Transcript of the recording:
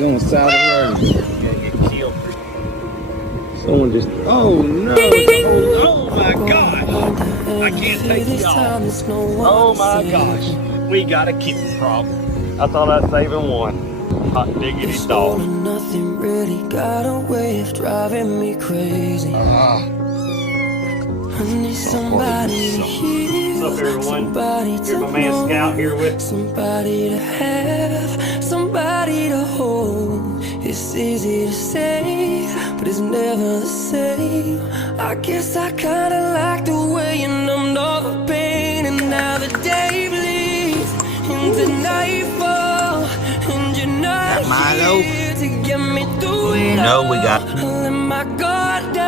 is on the side of the road. Gonna get killed. Someone just. Oh no! Oh my gosh! I can't take you off. Oh my gosh! We got a kitten problem. I thought I'd save him one. Hot diggity dog. Nothing really got a way of driving me crazy. I need somebody to hear. What's up, everyone? Somebody Here's to my man know, Scout here with. somebody to have, somebody to hold. It's easy to say, but it's never the same. I guess I kinda like the way you numbed all the pain. And now the day bleeds into nightfall, and you're not Milo. here to get me through it. You know we got. I let my guard down.